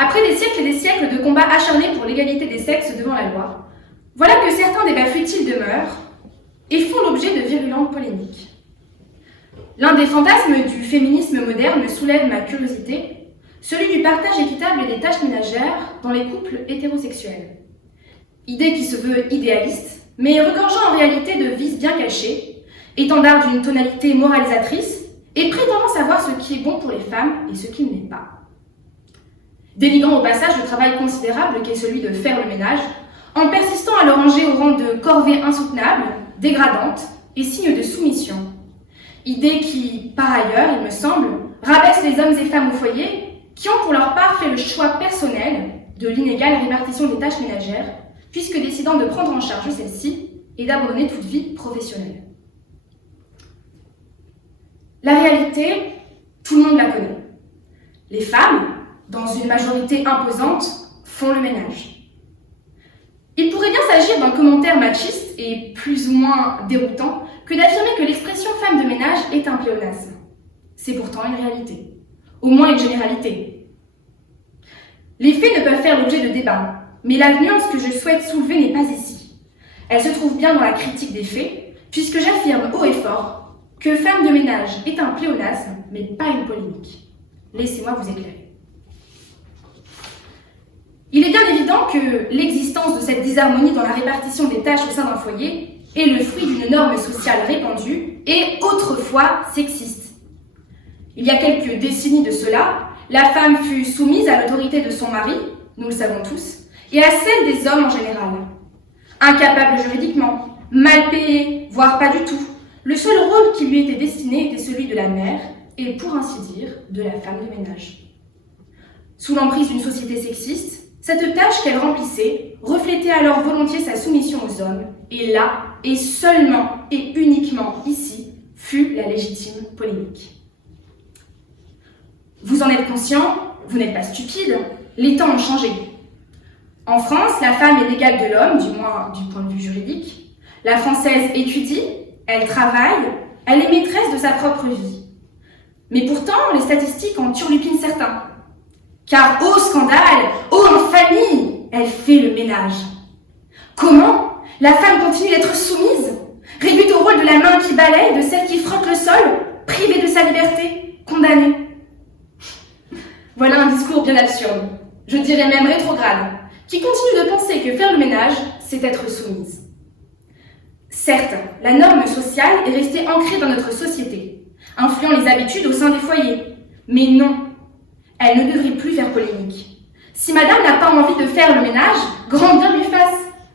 Après des siècles et des siècles de combats acharnés pour l'égalité des sexes devant la loi, voilà que certains débats futiles demeurent et font l'objet de virulentes polémiques. L'un des fantasmes du féminisme moderne soulève ma curiosité, celui du partage équitable des tâches ménagères dans les couples hétérosexuels. Idée qui se veut idéaliste, mais regorgeant en réalité de vices bien cachés, étendard d'une tonalité moralisatrice et prétendant savoir ce qui est bon pour les femmes et ce qui ne l'est pas. Dénigrant au passage le travail considérable qu'est celui de faire le ménage, en persistant à le ranger au rang de corvée insoutenable, dégradante et signe de soumission. Idée qui, par ailleurs, il me semble, rabaisse les hommes et femmes au foyer qui ont pour leur part fait le choix personnel de l'inégale répartition des tâches ménagères, puisque décidant de prendre en charge celle-ci et d'abandonner toute vie professionnelle. La réalité, tout le monde la connaît. Les femmes, dans une majorité imposante, font le ménage. Il pourrait bien s'agir d'un commentaire machiste et plus ou moins déroutant que d'affirmer que l'expression « femme de ménage » est un pléonasme. C'est pourtant une réalité, au moins une généralité. Les faits ne peuvent faire l'objet de débats, mais la nuance que je souhaite soulever n'est pas ici. Elle se trouve bien dans la critique des faits, puisque j'affirme haut et fort que « femme de ménage » est un pléonasme, mais pas une polémique. Laissez-moi vous éclairer. Il est bien évident que l'existence de cette disharmonie dans la répartition des tâches au sein d'un foyer est le fruit d'une norme sociale répandue et autrefois sexiste. Il y a quelques décennies de cela, la femme fut soumise à l'autorité de son mari, nous le savons tous, et à celle des hommes en général. Incapable juridiquement, mal payée, voire pas du tout, le seul rôle qui lui était destiné était celui de la mère et, pour ainsi dire, de la femme de ménage. Sous l'emprise d'une société sexiste, cette tâche qu'elle remplissait reflétait alors volontiers sa soumission aux hommes, et là, et seulement et uniquement ici, fut la légitime polémique. Vous en êtes conscient, vous n'êtes pas stupide, les temps ont changé. En France, la femme est l'égale de l'homme, du moins du point de vue juridique. La Française étudie, elle travaille, elle est maîtresse de sa propre vie. Mais pourtant, les statistiques en turlupinent certains. Car, ô scandale, ô infamie, elle fait le ménage. Comment la femme continue d'être soumise, réduite au rôle de la main qui balaye, de celle qui frotte le sol, privée de sa liberté, condamnée. Voilà un discours bien absurde, je dirais même rétrograde, qui continue de penser que faire le ménage, c'est être soumise. Certes, la norme sociale est restée ancrée dans notre société, influant les habitudes au sein des foyers, mais non. Elle ne devrait plus faire polémique. Si madame n'a pas envie de faire le ménage, grand bien lui fasse.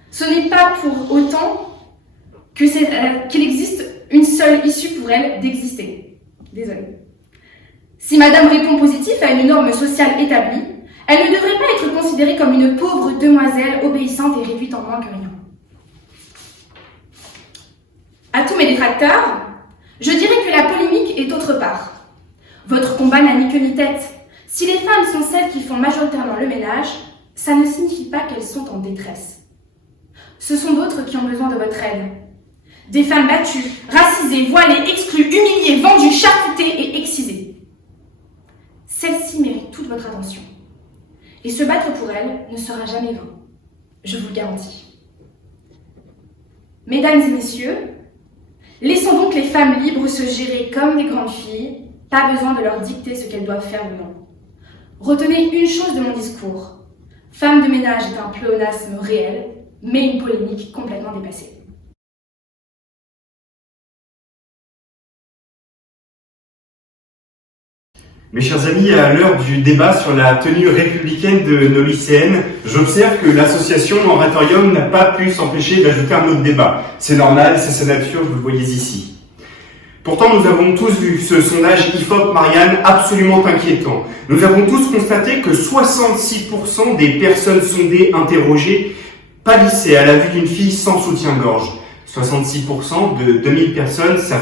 Ce n'est pas pour autant qu'il existe une seule issue pour elle d'exister. Désolée. Si madame répond positif à une norme sociale établie, elle ne devrait pas être considérée comme une pauvre demoiselle obéissante et réduite en moins que rien. À tous mes détracteurs, je dirais que la polémique est autre part. Votre combat n'a ni queue ni tête. Si les femmes sont celles qui font majoritairement le ménage, ça ne signifie pas qu'elles sont en détresse. Ce sont d'autres qui ont besoin de votre aide. Des femmes battues, racisées, voilées, exclues, humiliées, vendues, charcutées et excisées. Celles-ci méritent toute votre attention. Et se battre pour elles ne sera jamais vain. Je vous le garantis. Mesdames et messieurs, laissons donc les femmes libres se gérer comme des grandes filles, pas besoin de leur dicter ce qu'elles doivent faire ou non. Retenez une chose de mon discours. Femme de ménage est un pléonasme réel, mais une polémique complètement dépassée. Mes chers amis, à l'heure du débat sur la tenue républicaine de nos lycéennes, j'observe que l'association Moratorium n'a pas pu s'empêcher d'ajouter un autre débat. C'est normal, c'est sa nature, vous le voyez ici. Pourtant, nous avons tous vu ce sondage IFOP Marianne absolument inquiétant. Nous avons tous constaté que 66% des personnes sondées interrogées pâlissaient à la vue d'une fille sans soutien-gorge. 66% de 2000 personnes, ça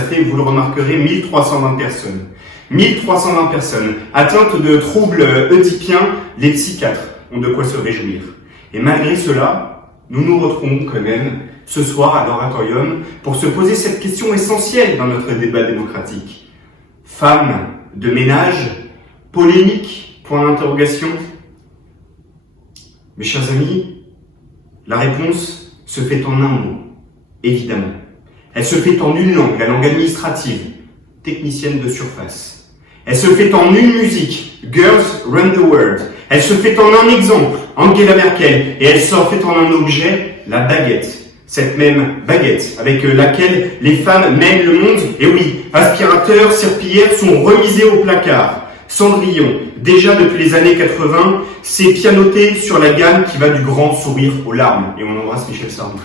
fait, vous le remarquerez, 1320 personnes. 1320 personnes atteintes de troubles oedipiens, les psychiatres ont de quoi se réjouir. Et malgré cela, nous nous retrouvons quand même ce soir à l'Oratorium pour se poser cette question essentielle dans notre débat démocratique. Femme de ménage, polémique, point d'interrogation. Mes chers amis, la réponse se fait en un mot, évidemment. Elle se fait en une langue, la langue administrative, technicienne de surface. Elle se fait en une musique, Girls Run the World. Elle se fait en un exemple, Angela Merkel. Et elle se fait en un objet, la baguette. Cette même baguette avec laquelle les femmes mènent le monde. Et oui, aspirateurs, serpillères sont remisés au placard. Cendrillon, déjà depuis les années 80, c'est pianoté sur la gamme qui va du grand sourire aux larmes. Et on embrasse Michel Sardou.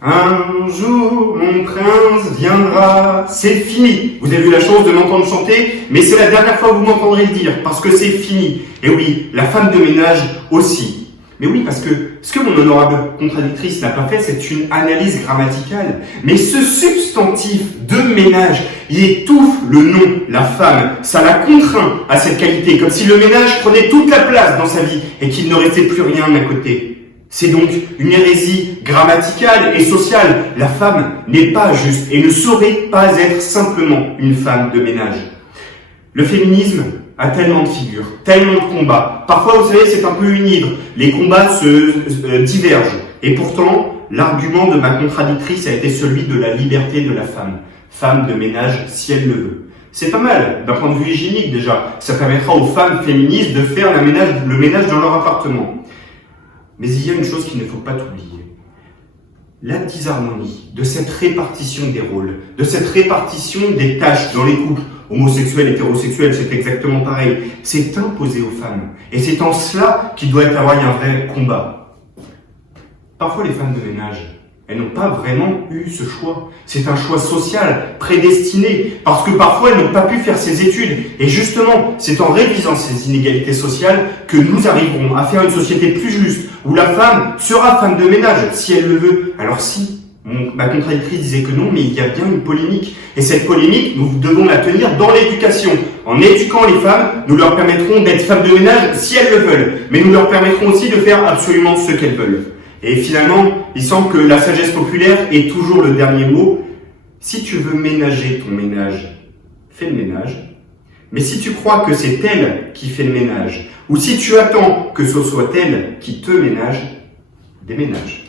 Un jour, mon prince viendra, c'est fini. Vous avez eu la chance de m'entendre chanter, mais c'est la dernière fois que vous m'entendrez le dire, parce que c'est fini. Et oui, la femme de ménage aussi. Mais oui, parce que ce que mon honorable contradictrice n'a pas fait, c'est une analyse grammaticale. Mais ce substantif de ménage, il étouffe le nom, la femme. Ça la contraint à cette qualité, comme si le ménage prenait toute la place dans sa vie et qu'il ne restait plus rien à côté. C'est donc une hérésie grammaticale et sociale. La femme n'est pas juste et ne saurait pas être simplement une femme de ménage. Le féminisme a tellement de figures, tellement de combats. Parfois, vous savez, c'est un peu une hydre. Les combats se divergent. Et pourtant, l'argument de ma contradictrice a été celui de la liberté de la femme. Femme de ménage, si elle le veut. C'est pas mal, d'un point de vue hygiénique déjà. Ça permettra aux femmes féministes de faire le ménage dans leur appartement. Mais il y a une chose qu'il ne faut pas oublier. La disharmonie de cette répartition des rôles, de cette répartition des tâches dans les couples, homosexuels, hétérosexuels, c'est exactement pareil, c'est imposé aux femmes. Et c'est en cela qu'il doit y avoir un vrai combat. Parfois, les femmes de ménage, elles n'ont pas vraiment eu ce choix. C'est un choix social, prédestiné, parce que parfois elles n'ont pas pu faire ces études. Et justement, c'est en révisant ces inégalités sociales que nous arriverons à faire une société plus juste, où la femme sera femme de ménage, si elle le veut. Alors si, ma contradictrice disait que non, mais il y a bien une polémique. Et cette polémique, nous devons la tenir dans l'éducation. En éduquant les femmes, nous leur permettrons d'être femmes de ménage si elles le veulent. Mais nous leur permettrons aussi de faire absolument ce qu'elles veulent. Et finalement, il semble que la sagesse populaire est toujours le dernier mot. Si tu veux ménager ton ménage, fais le ménage. Mais si tu crois que c'est elle qui fait le ménage, ou si tu attends que ce soit elle qui te ménage, déménage.